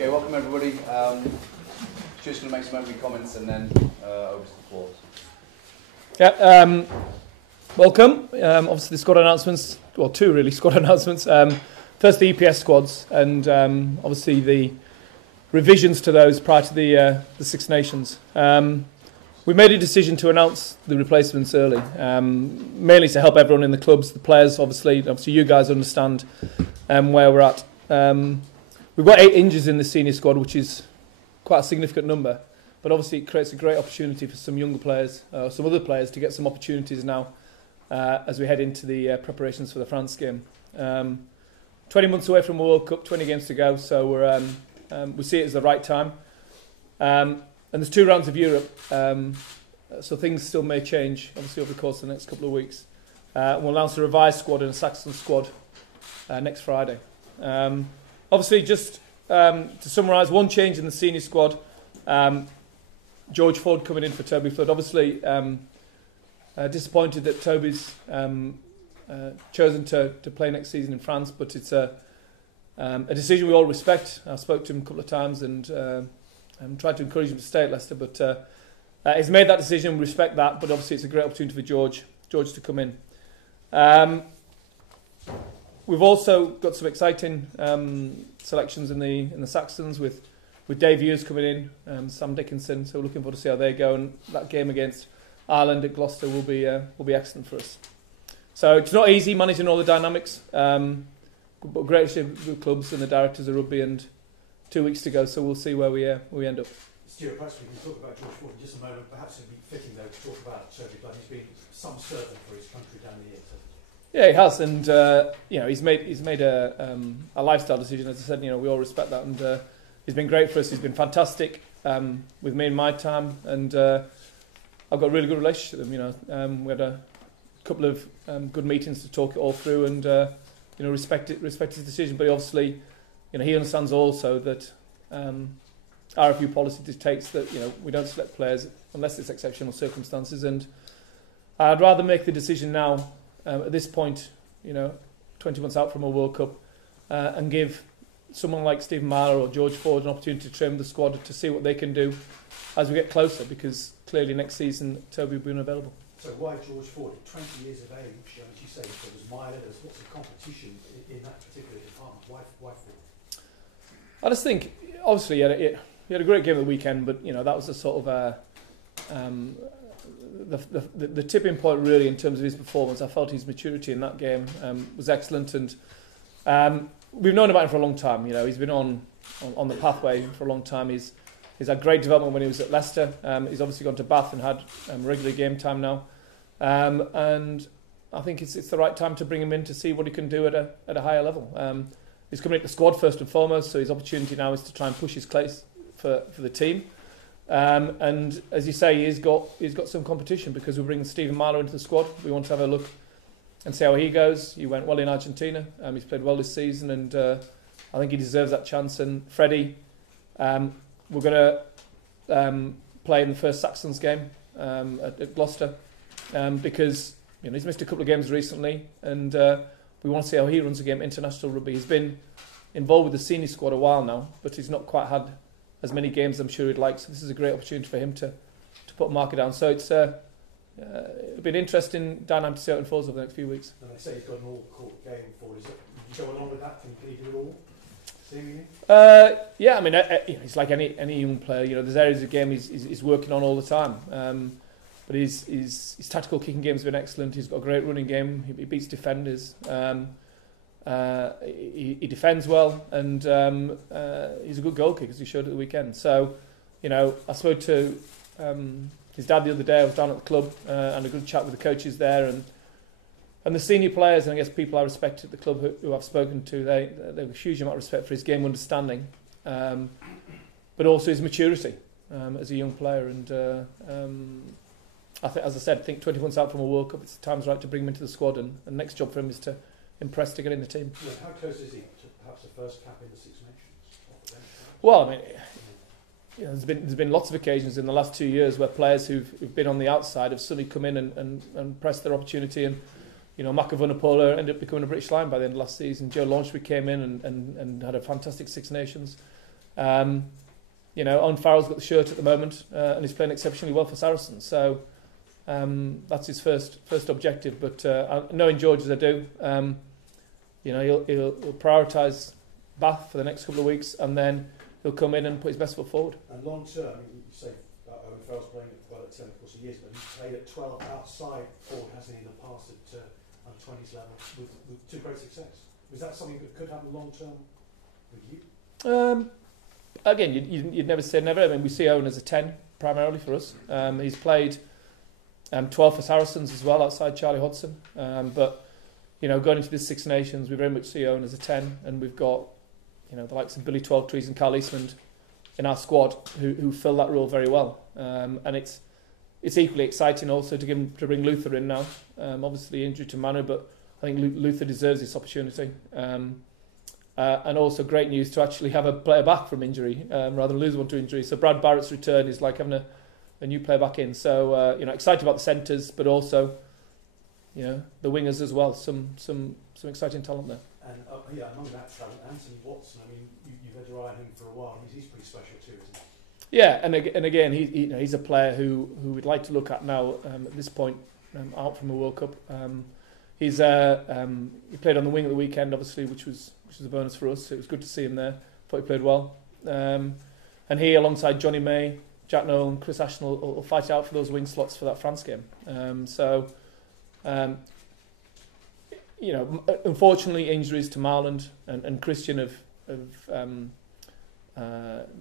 Okay, welcome everybody. Just going to make some opening comments and then over to the floor. Yeah, welcome. Obviously the squad announcements, well, two really squad announcements. First the EPS squads and obviously the revisions to those prior to the Six Nations. We made a decision to announce the replacements early, mainly to help everyone in the clubs, the players, obviously you guys understand where we're at. We've got 8 injuries in the senior squad, which is quite a significant number, but obviously it creates a great opportunity for some younger players, some other players to get some opportunities now as we head into the preparations for the France game. 20 months away from the World Cup, 20 games to go, so we see it as the right time. And there's 2 rounds of Europe, so things still may change, obviously, over the course of the next couple of weeks. We'll announce a revised squad and a Saxons squad next Friday. Obviously, just to summarise, one change in the senior squad, George Ford coming in for Toby Flood. Obviously, disappointed that Toby's chosen to play next season in France, but it's a decision we all respect. I spoke to him a couple of times and tried to encourage him to stay at Leicester, but he's made that decision, we respect that, but obviously it's a great opportunity for George to come in. We've also got some exciting selections in the Saxons with Dave Hughes coming in, Sam Dickinson. So we're looking forward to see how they go, and that game against Ireland at Gloucester will be excellent for us. So it's not easy managing all the dynamics, but great to with the clubs and the directors of rugby, and 2 weeks to go. So we'll see where we end up. Stuart, perhaps we can talk about George Ford in just a moment. Perhaps it'd be fitting though to talk about Toby Flood. He's been some servant for his country down the years. Yeah, he has, and he's made a lifestyle decision. As I said, we all respect that, and he's been great for us. He's been fantastic with me in my time, and I've got a really good relationship with him. We had a couple of good meetings to talk it all through, and respect his decision. But obviously, he understands also that RFU policy dictates that we don't select players unless it's exceptional circumstances, and I'd rather make the decision now. At this point, 20 months out from a World Cup, and give someone like Stephen Marler or George Ford an opportunity to trim the squad to see what they can do as we get closer, because clearly next season Toby will be unavailable. So why George Ford at 20 years of age? As you say, there was Marler, there's lots of competition in that particular department. Why Ford? I just think, obviously, he had a great game at the weekend, but that was a sort of the tipping point really in terms of his performance. I felt his maturity in that game was excellent, and we've known about him for a long time. He's been on the pathway for a long time. He's had great development when he was at Leicester. He's obviously gone to Bath and had regular game time now, and I think it's the right time to bring him in to see what he can do at a higher level. He's coming into the squad first and foremost, so his opportunity now is to try and push his place for the team. And as you say, he's got some competition, because we're bringing Stephen Marler into the squad. We want to have a look and see how he goes. He went well in Argentina. He's played well this season, and I think he deserves that chance. And Freddie, we're going to play in the first Saxons game at Gloucester, because he's missed a couple of games recently, and we want to see how he runs a game international rugby. He's been involved with the senior squad a while now, but he's not quite had as many games I'm sure he'd like, so this is a great opportunity for him to put a marker down. So it's it'll be an interesting dynamic to see how it unfolds over the next few weeks. And they say he's got an all-court game for it. Did you go along with that? Can he do it all? Seemingly? Yeah, I mean, he's like any young player. There's areas of the game he's working on all the time. But his tactical kicking game's been excellent. He's got a great running game. He beats defenders. He defends well, and he's a good goal kicker, as he showed at the weekend. So, I spoke to his dad the other day. I was down at the club and a good chat with the coaches there, and the senior players, and I guess people I respect at the club who I've spoken to. They have a huge amount of respect for his game understanding, but also his maturity as a young player. And I think, as I said, 20 months out from a World Cup, it's the time's right to bring him into the squad, and the next job for him is to impress to get in the team. Yeah, how close is he to perhaps the first cap in the Six Nations? Well, I mean, there's been lots of occasions in the last 2 years where players who've been on the outside have suddenly come in and pressed their opportunity, and Maka Vunipola ended up becoming a British Lion by the end of last season. Joe Launchbury came in and had a fantastic Six Nations. Owen Farrell's got the shirt at the moment, and he's playing exceptionally well for Saracens. So that's his first objective. But knowing George as I do, he'll prioritise Bath for the next couple of weeks, and then he'll come in and put his best foot forward. And long term, you say Owen Farrell's playing at 10 of course he is, but he's played at 12 outside forward, hasn't he, in the past at under-20s level with to great success. Was that something that could happen long term with you? Again, you'd never say never. I mean, we see Owen as a 10 primarily for us. He's played 12 for Saracens as well outside Charlie Hodgson. But going into this Six Nations, we very much see Owen as a 10, and we've got the likes of Billy Twelvetrees and Carl Eastman in our squad who fill that role very well. And it's equally exciting also to bring Luther in now. Obviously injury to Manu, but I think Luther deserves this opportunity. And also great news to actually have a player back from injury rather than lose one to injury. So Brad Barrett's return is like having a new player back in. So excited about the centres, but also the wingers as well. Some exciting talent there. And among that talent, Anthony Watson. I mean, you've had your eye on him for a while. He's pretty special too, isn't he? Yeah, and again, he's a player who we'd like to look at now at this point, out from a World Cup. He played on the wing at the weekend, obviously, which was a bonus for us. It was good to see him there. Thought he played well. And he, alongside Johnny May, Jack Noel and Chris Ashton will fight out for those wing slots for that France game. Unfortunately, injuries to Marland and Christian have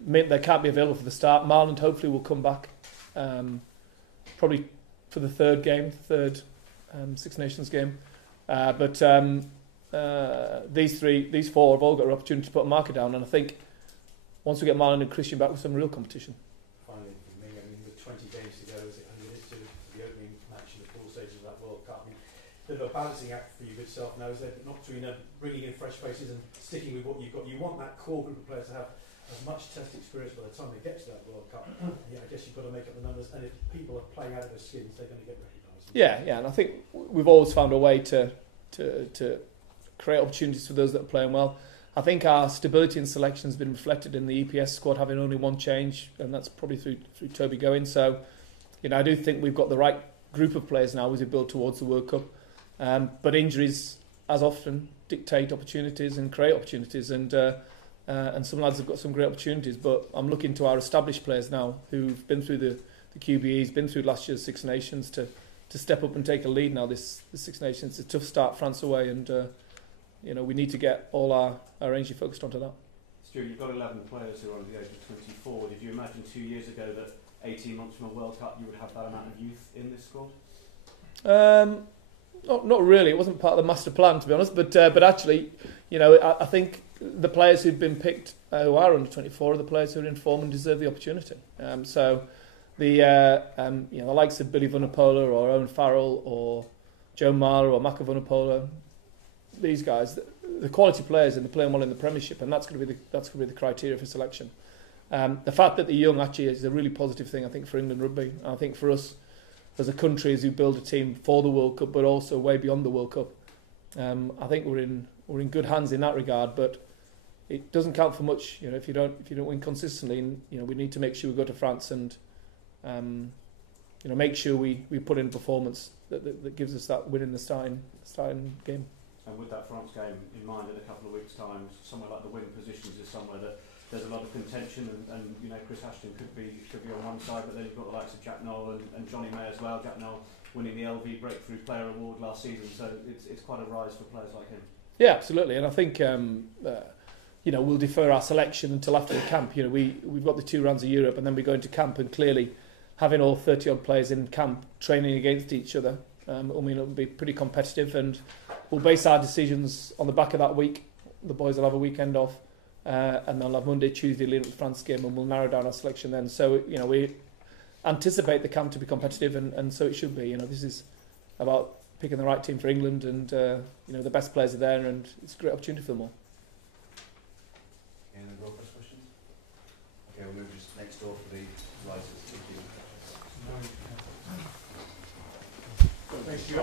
meant they can't be available for the start. Marland hopefully will come back, probably for the third Six Nations game. But these four have all got an opportunity to put a marker down, and I think once we get Marlon and Christian back with some real competition. Finally, for me, I mean, with 20 games to go, as it only is to the opening match in the pool stages of that World Cup, I mean, a bit of a balancing act for you good self now, is there? Not between bringing in fresh faces and sticking with what you've got. You want that core group of players to have as much test experience by the time they get to that World Cup. I guess you've got to make up the numbers, and if people are playing out of their skins, they're going to get recognised. Yeah, and I think we've always found a way to create opportunities for those that are playing well. I think our stability in selection has been reflected in the EPS squad having only one change, and that's probably through Toby going. So, I do think we've got the right group of players now as we build towards the World Cup. But injuries, as often, dictate opportunities and create opportunities, and some lads have got some great opportunities. But I'm looking to our established players now who've been through the QBEs, been through last year's Six Nations to step up and take a lead now. This Six Nations, it's a tough start, France away, and we need to get all our energy focused onto that. Stuart, you've got 11 players who are under the age of 24. Did you imagine 2 years ago that 18 months from a World Cup you would have that amount of youth in this squad? Not really. It wasn't part of the master plan, to be honest. But actually, I think the players who've been picked who are under 24 are the players who are in form and deserve the opportunity. So the likes of Billy Vunipola or Owen Farrell or Joe Marler or Maka Vunipola, these guys, the quality players and they're playing well in the Premiership, and that's going to be the criteria for selection. The fact that they're young actually is a really positive thing, I think, for England rugby. I think for us as a country, as we build a team for the World Cup, but also way beyond the World Cup, I think we're in good hands in that regard. But it doesn't count for much, if you don't win consistently. And, we need to make sure we go to France and make sure we put in a performance that gives us that win in the starting game. And with that France game in mind, in a couple of weeks' time, somewhere like the wing positions is somewhere that there's a lot of contention, and Chris Ashton could be on one side, but then you've got the likes of Jack Noel and Johnny May as well. Jack Noel winning the LV Breakthrough Player Award last season, so it's quite a rise for players like him. Yeah, absolutely, and I think we'll defer our selection until after the camp. We've got the 2 rounds of Europe, and then we go into camp, and clearly having all 30 odd players in camp training against each other, it'll be pretty competitive, and we'll base our decisions on the back of that week. The boys will have a weekend off, and they'll have Monday, Tuesday leading up to the France game, and we'll narrow down our selection then. So we anticipate the camp to be competitive, and so it should be. This is about picking the right team for England, and the best players are there, and it's a great opportunity for them all. Any other questions? Okay, we'll move just next door for the license. Thank you. Thank you.